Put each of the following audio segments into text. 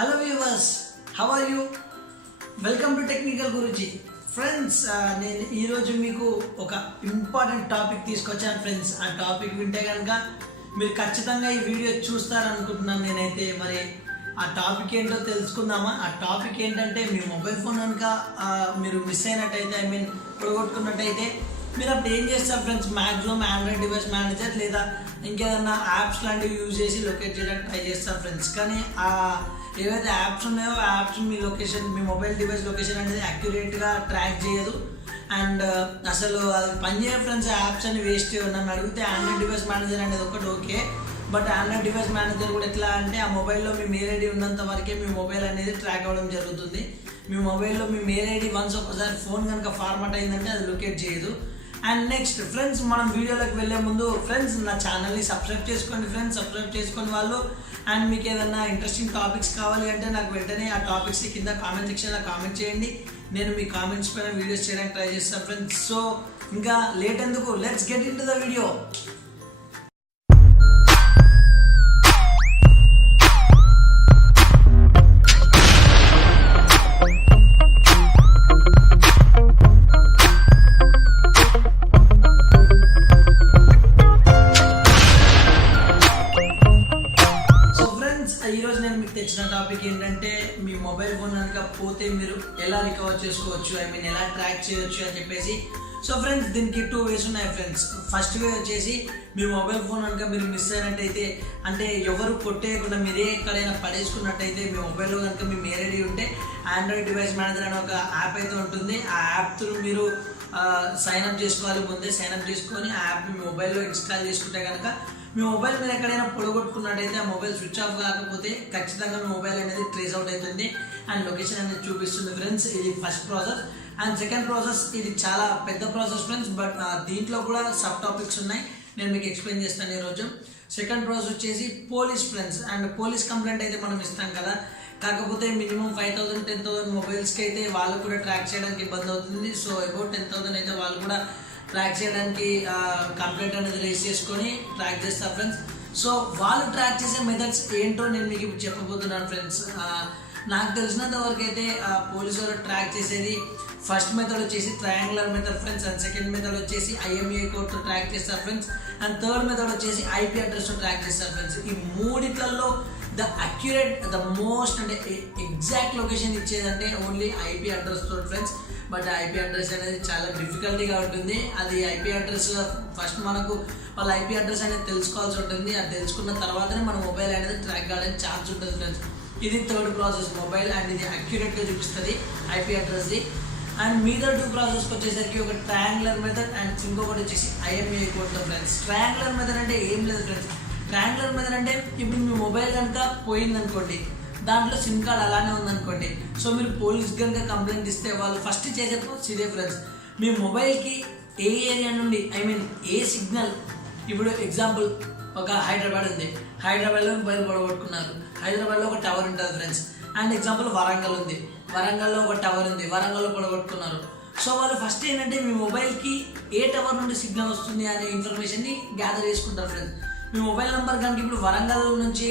Hello viewers, how are you? Welcome to technical Guruji. Friends, నేను ఈరోజు మీకు ఒక ఇంపార్టెంట్ టాపిక్ తీసుకొచ్చాను ఫ్రెండ్స్. ఆ టాపిక్ వింటే కనుక మీరు ఖచ్చితంగా ఈ వీడియో చూస్తారనుకుంటున్నాను నేనైతే. మరి ఆ టాపిక్ ఏంటో తెలుసుకుందామా? ఆ టాపిక్ ఏంటంటే, మీ మొబైల్ ఫోన్ కనుక మీరు మిస్ అయినట్టయితే, పొడగొట్టుకున్నట్టయితే మీరు అప్పుడు ఏం చేస్తారు friends? Maximum Android device manager లేదా ఇంకేదన్నా యాప్స్ లాంటివి యూజ్ చేసి లొకేట్ చేయడానికి ట్రై చేస్తారు ఫ్రెండ్స్. కానీ ఏవైతే యాప్స్ ఉన్నాయో ఆ యాప్స్ మీ లొకేషన్, మీ మొబైల్ డివైస్ లొకేషన్ అనేది యాక్యురేట్గా ట్రాక్ చేయదు. అండ్ అసలు అది పనిచేయదు ఫ్రెండ్స్. యాప్స్ అని వేస్ట్. నన్ను అడిగితే ఆండ్రాయిడ్ డివైస్ మేనేజర్ అనేది ఒకటి okay, but Android device manager కూడా ఎట్లా అంటే, ఆ మొబైల్లో మీ మెయిల్ ఐడి ఉన్నంత వరకే మీ మొబైల్ అనేది ట్రాక్ అవ్వడం జరుగుతుంది. మీ మొబైల్లో మీ మెయిల్ ఐడి వన్స్ ఒకసారి ఫోన్ కనుక ఫార్మాట్ అయిందంటే అది లొకేట్ చేయదు. అండ్ నెక్స్ట్ ఫ్రెండ్స్, మనం వీడియోలోకి వెళ్ళే ముందు ఫ్రెండ్స్, నా ఛానల్ని సబ్స్క్రైబ్ చేసుకోండి ఫ్రెండ్స్. సబ్స్క్రైబ్ చేసుకుని వాళ్ళు, అండ్ మీకు ఏదైనా ఇంట్రెస్టింగ్ టాపిక్స్ కావాలి అంటే నాకు వెంటనే ఆ టాపిక్స్ కింద కామెంట్ సెక్షన్లో కామెంట్ చేయండి. నేను మీ కామెంట్స్ పైన వీడియోస్ చేయడానికి ట్రై చేస్తాను ఫ్రెండ్స్. సో ఇంకా లేట్ ఎందుకు, let's get in to the video. ఈరోజు నేను మీకు తెచ్చిన టాపిక్ ఏంటంటే, మీ మొబైల్ ఫోన్ కనుక పోతే మీరు ఎలా రికవర్ చేసుకోవచ్చు, ఎలా ట్రాక్ చేయొచ్చు అని చెప్పేసి. సో ఫ్రెండ్స్, దీనికి 2 వేస్ ఉన్నాయి ఫ్రెండ్స్. ఫస్ట్ వే వచ్చేసి, మీ మొబైల్ ఫోన్ కనుక మీరు మిస్ అయినట్టయితే, అంటే ఎవరు కొట్టేయకుండా మీరే ఎక్కడైనా పడేసుకున్నట్టయితే, మీ మొబైల్లో కనుక మీ మెయిల్ ఐడి ఉంటే ఆండ్రాయిడ్ డివైస్ మేనేజర్ అనే ఒక యాప్ అయితే ఉంటుంది. ఆ యాప్ త్రూ మీరు సైన్అప్ చేసుకోవాలి. ముందే సైన్అప్ చేసుకొని ఆ యాప్ మీ మొబైల్లో ఇన్స్టాల్ చేసుకుంటే కనుక మీ మొబైల్ మీద ఎక్కడైనా పొడగొట్టుకున్నట్టయితే, ఆ మొబైల్ స్విచ్ ఆఫ్ కాకపోతే ఖచ్చితంగా మీ మొబైల్ అనేది ట్రేస్ అవుట్ అవుతుంది అండ్ లొకేషన్ అనేది చూపిస్తుంది ఫ్రెండ్స్. ఇది first process. And second process, ఇది చాలా పెద్ద ప్రాసెస్ ఫ్రెండ్స్, బట్ దీంట్లో కూడా సబ్ టాపిక్స్ ఉన్నాయి. నేను మీకు ఎక్స్ప్లెయిన్ చేస్తాను ఈరోజు. సెకండ్ ప్రాసెస్ వచ్చేసి police friends. And police complaint అయితే మనం ఇస్తాం కదా, కాకపోతే మినిమం 5,000 10,000 మొబైల్స్కి అయితే వాళ్ళు కూడా ట్రాక్ చేయడానికి ఇబ్బంది అవుతుంది. సో అబౌట్ 10,000 అయితే వాళ్ళు కూడా ట్రాక్ చేయడానికి కంప్లైంట్ అనేది రేస్ చేసుకొని ట్రాక్ చేస్తారు ఫ్రెండ్స్. సో వాళ్ళు ట్రాక్ చేసే మెథడ్స్ ఏంటో నేను మీకు ఇప్పుడు చెప్పబోతున్నాను ఫ్రెండ్స్. నాకు తెలిసినంత వరకు అయితే పోలీసు వాళ్ళు ట్రాక్ చేసేది, ఫస్ట్ మెథడ్ వచ్చేసి triangular method friends. And second method వచ్చేసి IMEI కోడ్తో ట్రాక్ చేస్తారు ఫ్రెండ్స్. అండ్ థర్డ్ మెథడ్ వచ్చేసి IP అడ్రస్తో ట్రాక్ చేస్తారు ఫ్రెండ్స్. ఈ మూడిట్లలో ద అక్యురేట్, ద మోస్ట్ అంటే ఎగ్జాక్ట్ లొకేషన్ ఇచ్చేదంటే ఓన్లీ IP అడ్రస్తో ఫ్రెండ్స్. బట్ IP అడ్రస్ అనేది చాలా డిఫికల్టీగా ఉంటుంది. అది IP అడ్రస్ ఫస్ట్ మనకు వాళ్ళ IP అడ్రస్ అనేది తెలుసుకోవాల్సి ఉంటుంది. అది తెలుసుకున్న తర్వాతనే మన మొబైల్ అనేది ట్రాక్ కావడానికి ఛాన్స్ ఉంటుంది ఫ్రెండ్స్. ఇది థర్డ్ ప్రాసెస్ మొబైల్, అండ్ ఇది అక్యురేట్గా చూపిస్తుంది IP అడ్రస్ది. అండ్ మిగతా 2 ప్రాసెస్కి వచ్చేసరికి ఒక ట్రయాంగులర్ మెథడ్ అండ్ ఇంకొకటి వచ్చేసి IMEI కోడ్తో ఫ్రెండ్స్. ట్రయాంగులర్ మెథడ్ అంటే ఏం లేదు ఫ్రెండ్స్. ట్రయాంగులర్ మెథడ్ అంటే, ఇప్పుడు మీ మొబైల్ కనుక పోయిందనుకోండి, దాంట్లో సిమ్ కార్డ్ అలానే ఉందనుకోండి. సో మీరు పోలీస్ కనుక కంప్లైంట్ ఇస్తే వాళ్ళు ఫస్ట్ చేసే ఇదే ఫ్రెండ్స్. మీ మొబైల్కి ఏ ఏరియా నుండి, ఏ సిగ్నల్, ఇప్పుడు ఎగ్జాంపుల్ ఒక హైదరాబాద్ ఉంది, హైదరాబాద్లో మొబైల్ పొడగొట్టుకున్నారు. హైదరాబాద్లో ఒక టవర్ ఉంటుంది ఫ్రెండ్స్. అండ్ ఎగ్జాంపుల్ వరంగల్ ఉంది, వరంగల్లో ఒక టవర్ ఉంది, వరంగల్లో పొడగొట్టుకున్నారు. సో వాళ్ళు ఫస్ట్ ఏంటంటే, మీ మొబైల్కి ఏ టవర్ నుండి సిగ్నల్ వస్తుంది అనే ఇన్ఫర్మేషన్ని గ్యాదర్ చేసుకుంటారు ఫ్రెండ్స్. మీ మొబైల్ నెంబర్ కనుక ఇప్పుడు వరంగల్ నుంచి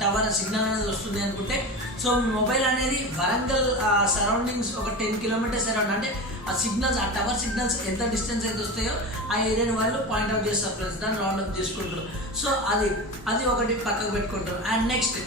టవర్ సిగ్నల్ అనేది వస్తుంది అనుకుంటే, సో మీ మొబైల్ అనేది వరంగల్ సరౌండింగ్స్ ఒక 10 కిలోమీటర్స్ అరౌండ్, అంటే ఆ సిగ్నల్స్, ఆ టవర్ సిగ్నల్స్ ఎంత డిస్టెన్స్ అయితే వస్తాయో ఆ ఏరియాని వాళ్ళు పాయింట్అవుట్ చేస్తారు ఫ్రెండ్స్. దాన్ని రౌండ్ అప్ చేసుకుంటారు. సో అది ఒకటి పక్కకు పెట్టుకుంటారు. అండ్ నెక్స్ట్,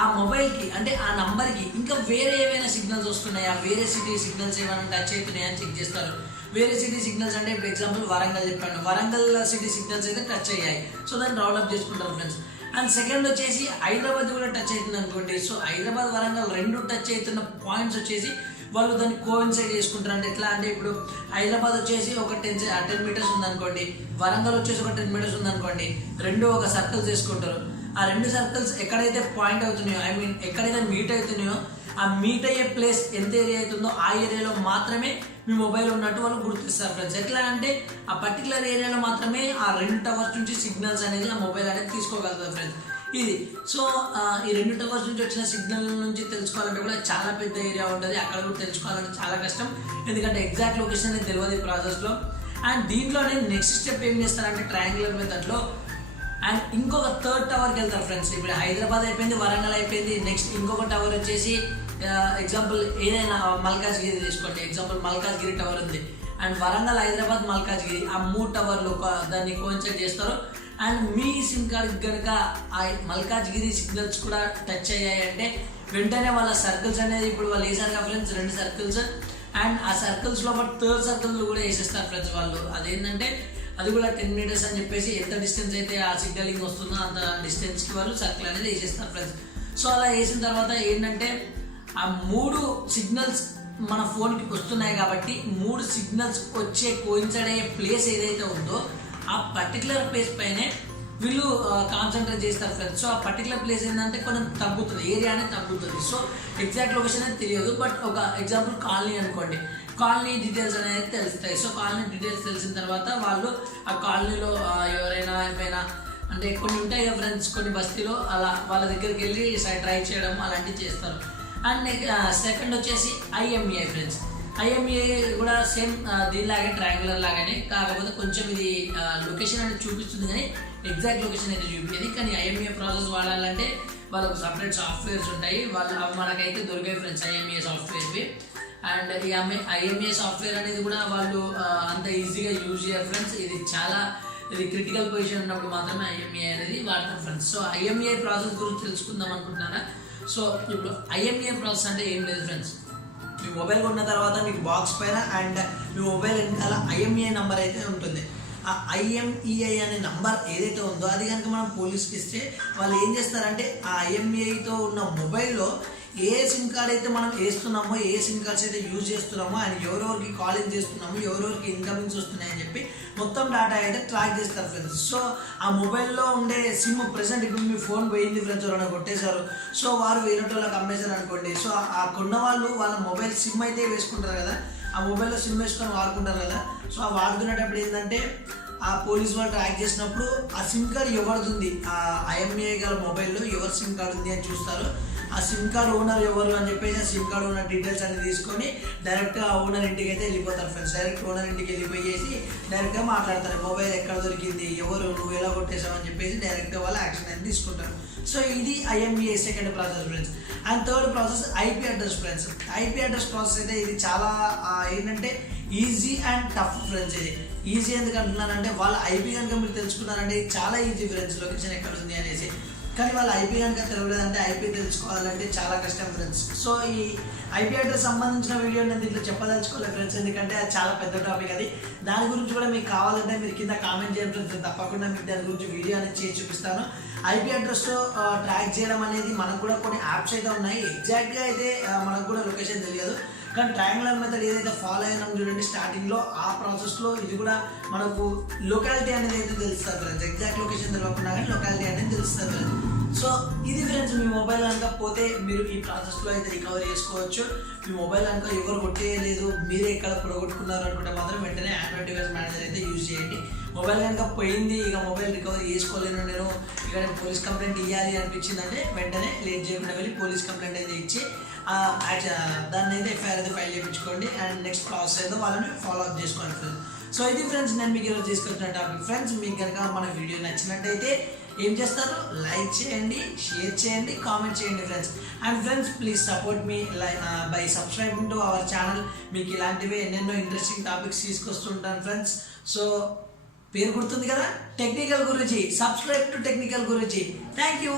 ఆ మొబైల్కి అంటే ఆ నంబర్కి ఇంకా వేరే ఏమైనా సిగ్నల్స్ వస్తున్నాయా, వేరే సిటీ సిగ్నల్స్ ఏమైనా టచ్ అవుతున్నాయా అని చెక్ చేస్తారు. వేరే సిటీ సిగ్నల్స్ అంటే ఇప్పుడు ఎగ్జాంపుల్ వరంగల్ చెప్పాను, వరంగల్ సిటీ సిగ్నల్స్ అయితే టచ్ అయ్యాయి. సో దాన్ని రౌండ్ అప్ చేసుకుంటారు ఫ్రెండ్స్. అండ్ సెకండ్ వచ్చేసి హైదరాబాద్ కూడా టచ్ అవుతుంది అనుకోండి. సో హైదరాబాద్ వరంగల్ 2 టచ్ అవుతున్న పాయింట్స్ వచ్చేసి వాళ్ళు దాన్ని కోయిన్సైడ్ చేసుకుంటారు. అంటే ఎట్లా అంటే, ఇప్పుడు హైదరాబాద్ వచ్చేసి ఒక 10 మీటర్స్ ఉందనుకోండి, వరంగల్ వచ్చేసి ఒక 10 మీటర్స్ ఉందనుకోండి, 2 ఒక సర్కిల్స్ చేసుకుంటారు. ఆ 2 సర్కిల్స్ ఎక్కడైతే పాయింట్ అవుతున్నాయో, ఎక్కడైతే మీట్ అవుతున్నాయో, ఆ మీట్ అయ్యే ప్లేస్ ఎంత ఏరియా అవుతుందో ఆ ఏరియాలో మాత్రమే మీ మొబైల్ ఉన్నట్టు వాళ్ళు గుర్తిస్తారు ఫ్రెండ్స్. ఎట్లా అంటే, ఆ పర్టికులర్ ఏరియాలో మాత్రమే ఆ 2 టవర్స్ నుంచి సిగ్నల్స్ అనేది ఆ మొబైల్ అనేది తీసుకోగలుగుతుంది ఫ్రెండ్స్. ఇది సో ఈ 2 టవర్స్ నుంచి వచ్చిన సిగ్నల్ నుంచి తెలుసుకోవాలంటే కూడా చాలా పెద్ద ఏరియా ఉంటుంది. అక్కడ కూడా తెలుసుకోవాలంటే చాలా కష్టం, ఎందుకంటే ఎగ్జాక్ట్ లొకేషన్ అనేది తెలియదు ఈ ప్రాసెస్లో. అండ్ దీంట్లోనే నెక్స్ట్ స్టెప్ ఏం చేస్తారంటే, ట్రయాంగులర్ మెథడ్లో అండ్ ఇంకొక థర్డ్ టవర్కి వెళ్తారు ఫ్రెండ్స్. ఇప్పుడు హైదరాబాద్ అయిపోయింది, వరంగల్ అయిపోయింది, నెక్స్ట్ ఇంకొక టవర్ వచ్చేసి ఎగ్జాంపుల్ ఏదైనా మల్కాజ్గిరి తీసుకోండి. ఎగ్జాంపుల్ మల్కాజ్గిరి టవర్ ఉంది అండ్ వరంగల్, హైదరాబాద్, మల్కాజ్గిరి ఆ 3 టవర్లు దాన్ని కోయిన్సైడ్ చేస్తారు. అండ్ మీ సిమ్ కార్డ్ కనుక ఆ మల్కాజ్గిరి సిగ్నల్స్ కూడా టచ్ అయ్యాయి అంటే వెంటనే వాళ్ళ సర్కిల్స్ అనేది ఇప్పుడు వాళ్ళు వేసారు ఫ్రెండ్స్ 2 సర్కిల్స్. అండ్ ఆ సర్కిల్స్లో బట్ థర్డ్ సర్కిల్ కూడా వేసేస్తారు ఫ్రెండ్స్ వాళ్ళు. అదేంటంటే అది కూడా 10 మీటర్స్ అని చెప్పేసి ఎంత డిస్టెన్స్ అయితే ఆ సిగ్నలింగ్ వస్తుందో అంత డిస్టెన్స్కి వాళ్ళు సర్కిల్ అనేది వేసేస్తారు ఫ్రెండ్స్. సో అలా వేసిన తర్వాత ఏంటంటే ఆ 3 సిగ్నల్స్ మన ఫోన్కి వస్తున్నాయి కాబట్టి 3 సిగ్నల్స్ వచ్చే కోయిన్సైడ్ అయ్యే ప్లేస్ ఏదైతే ఉందో ఆ పర్టికులర్ ప్లేస్ పైనే వీళ్ళు కాన్సన్ట్రేట్ చేస్తారు ఫ్రెండ్స్. సో ఆ పర్టికులర్ ప్లేస్ ఏంటంటే కొంచెం తగ్గుతుంది, ఏరియా అనేది తగ్గుతుంది. సో ఎగ్జాక్ట్ లొకేషన్ అనేది తెలియదు, బట్ ఒక ఎగ్జాంపుల్ కాలనీ అనుకోండి, కాలనీ డీటెయిల్స్ అనేది తెలుస్తాయి. సో కాలనీ డీటెయిల్స్ తెలిసిన తర్వాత వాళ్ళు ఆ కాలనీలో ఎవరైనా ఏమైనా అంటే కొన్ని ఉంటాయి కదా ఫ్రెండ్స్, కొన్ని బస్తీలో అలా వాళ్ళ దగ్గరికి వెళ్ళి ట్రై చేయడం అలాంటివి చేస్తారు. అండ్ సెకండ్ వచ్చేసి IMEI ఫ్రెండ్స్. IMEI కూడా సేమ్ దీనిలాగే ట్రయాంగులర్ లాగానే, కాకపోతే కొంచెం ఇది లొకేషన్ అనేది చూపిస్తుంది కానీ ఎగ్జాక్ట్ లొకేషన్ అయితే చూపించేది. కానీ IMEI ప్రాసెస్ వాడాలంటే వాళ్ళకు సపరేట్ సాఫ్ట్వేర్స్ ఉంటాయి, వాళ్ళు మనకైతే దొరికాయి ఫ్రెండ్స్ IMEI సాఫ్ట్వేర్వి. అండ్ ఈ IMEI సాఫ్ట్వేర్ అనేది కూడా వాళ్ళు అంత ఈజీగా యూజ్ చేయరు ఫ్రెండ్స్. ఇది క్రిటికల్ పొజిషన్ ఉన్నప్పుడు మాత్రమే IMEI అనేది వాడతారు ఫ్రెండ్స్. సో IMEI ప్రాసెస్ గురించి తెలుసుకుందాం అనుకుంటున్నారా? సో ఇప్పుడు IMEI ప్రాసెస్ అంటే ఏం లేదు ఫ్రెండ్స్, మీ మొబైల్ కొన్న తర్వాత మీకు బాక్స్ పైన అండ్ మీ మొబైల్ వెనకాల IMEI నెంబర్ అయితే ఉంటుంది. ఆ IMEI అనే నంబర్ ఏదైతే ఉందో అది కనుక మనం పోలీస్కి ఇస్తే వాళ్ళు ఏం చేస్తారంటే ఆ IMEIతో ఉన్న మొబైల్లో ఏ సిమ్ కార్డ్ అయితే మనం వేస్తున్నామో, ఏ సిమ్ కార్డ్స్ అయితే యూజ్ చేస్తున్నామో అండ్ ఎవరెవరికి కాలింగ్ చేస్తున్నామో, ఎవరెవరికి ఇన్కమింగ్స్ వస్తున్నాయని చెప్పి మొత్తం డేటా అయితే ట్రాక్ చేస్తారు ఫ్రెండ్స్. సో ఆ మొబైల్లో ఉండే సిమ్ ప్రెసెంట్ ఇప్పుడు మీ ఫోన్ పోయింది ఫ్రెండ్స్, ఎవరైనా కొట్టేశారు, సో వారు వేరే వాళ్ళకి అమ్మేశారు అనుకోండి. సో ఆ కొన్న వాళ్ళు వాళ్ళ మొబైల్ సిమ్ అయితే వేసుకుంటారు కదా, ఆ మొబైల్లో సిమ్ వేసుకొని వాడుకుంటారు కదా. సో ఆ వాడుకునేటప్పుడు ఏంటంటే ఆ పోలీస్ వాళ్ళు ట్రాక్ చేసినప్పుడు ఆ సిమ్ కార్డ్ ఎవరిది, ఆ IMEI గల మొబైల్లో ఎవరు సిమ్ కార్డ్ ఉంది అని చూస్తారు. ఆ సిమ్ కార్డ్ ఓనర్ ఎవరు అని చెప్పేసి ఆ సిమ్ కార్డ్ ఓనర్ డీటెయిల్స్ అనేది తీసుకొని డైరెక్ట్గా ఆ ఓనర్ ఇంటికి అయితే వెళ్ళిపోతారు ఫ్రెండ్స్. డైరెక్ట్ ఓనర్ ఇంటికి వెళ్ళిపోయేసి డైరెక్ట్గా మాట్లాడతారు, మొబైల్ ఎక్కడ దొరికింది, ఎవరు, నువ్వు ఎలా కొట్టేసావు అని చెప్పేసి డైరెక్ట్గా వాళ్ళు యాక్షన్ అనేది తీసుకుంటారు. సో ఇది IMEI second process friends. And third process IP address friends. IP address process అయితే ఇది చాలా ఏంటంటే ఈజీ అండ్ టఫ్ ఫ్రెండ్స్. ఇది ఈజీ ఎందుకు అంటున్నానంటే వాళ్ళ IP కనుక మీరు తెలుసుకున్నారంటే చాలా ఈజీ ఫ్రెండ్స్, లొకేషన్ ఎక్కడ ఉంది అనేసి. కానీ వాళ్ళ IP కనుక తెలియలేదంటే IP తెలుసుకోవాలంటే చాలా కష్టం ఫ్రెండ్స్. సో ఈ IP అడ్రస్ సంబంధించిన వీడియో నేను దీంట్లో చెప్పదలుచుకోలేదు ఫ్రెండ్స్, ఎందుకంటే అది చాలా పెద్ద టాపిక్. అది దాని గురించి కూడా మీకు కావాలంటే మీరు కింద కామెంట్ చేయండి ఫ్రెండ్స్, తప్పకుండా మీకు దాని గురించి వీడియో అనేది చేసి చూపిస్తాను. IP అడ్రస్ ట్రాక్ చేయడం అనేది మనకు కూడా కొన్ని యాప్స్ అయితే ఉన్నాయి, ఎగ్జాక్ట్గా అయితే మనకు కూడా లొకేషన్ తెలియదు. కానీ ట్రయాంగులర్ మెథడ్ ఏదైతే ఫాలో అయినాం చూడండి స్టార్టింగ్లో, ఆ ప్రాసెస్లో ఇది కూడా మనకు లొకాలిటీ అనేది అయితే తెలుస్తుంది ఫ్రెండ్స్. ఎగ్జాక్ట్ లొకేషన్ తెలియకుండా కానీ లొకాలిటీ అనేది తెలుస్తుంది ఫ్రెండ్స్. సో ఇది ఫ్రెండ్స్, మీ మొబైల్ కనుక పోతే మీరు ఈ ప్రాసెస్లో అయితే రికవర్ చేసుకోవచ్చు. మీ మొబైల్ కనుక ఎవరు కొట్టేయలేదు, మీరే ఎక్కడ పొడగొట్టుకున్నారు అనుకుంటే మాత్రం వెంటనే ఆండ్రాయిడ్ డివైస్ మేనేజర్ అయితే యూజ్ చేయండి. మొబైల్ కనుక పోయింది, ఇక మొబైల్ రికవరీ చేసుకోలేను నేను, ఇక నేను పోలీస్ కంప్లైంట్ ఇవ్వాలి అనిపించిందంటే వెంటనే లేట్ చేయకుండా వెళ్ళి పోలీస్ కంప్లైంట్ అయితే ఇచ్చి దాన్ని అయితే FIR అయితే ఫైల్ చేయించుకోండి. అండ్ నెక్స్ట్ ప్రాసెస్ ఏదో వాళ్ళని ఫాలో అప్ చేసుకోండి ఫ్రెండ్స్. సో ఇది ఫ్రెండ్స్ నేను మీకు ఈరోజు తీసుకొచ్చిన టాపిక్ ఫ్రెండ్స్. మీకు కనుక మన వీడియో నచ్చినట్టయితే ఏం చేస్తారు, లైక్ చేయండి, షేర్ చేయండి, కామెంట్ చేయండి friends. And friends please support me by subscribing to our channel. మీకు ఇలాంటివి ఎన్నెన్నో ఇంట్రెస్టింగ్ టాపిక్స్ తీసుకొస్తుంటాను ఫ్రెండ్స్. సో పేరు గుర్తుంది కదా, technical Guruji. Subscribe to technical Guruji. Thank you.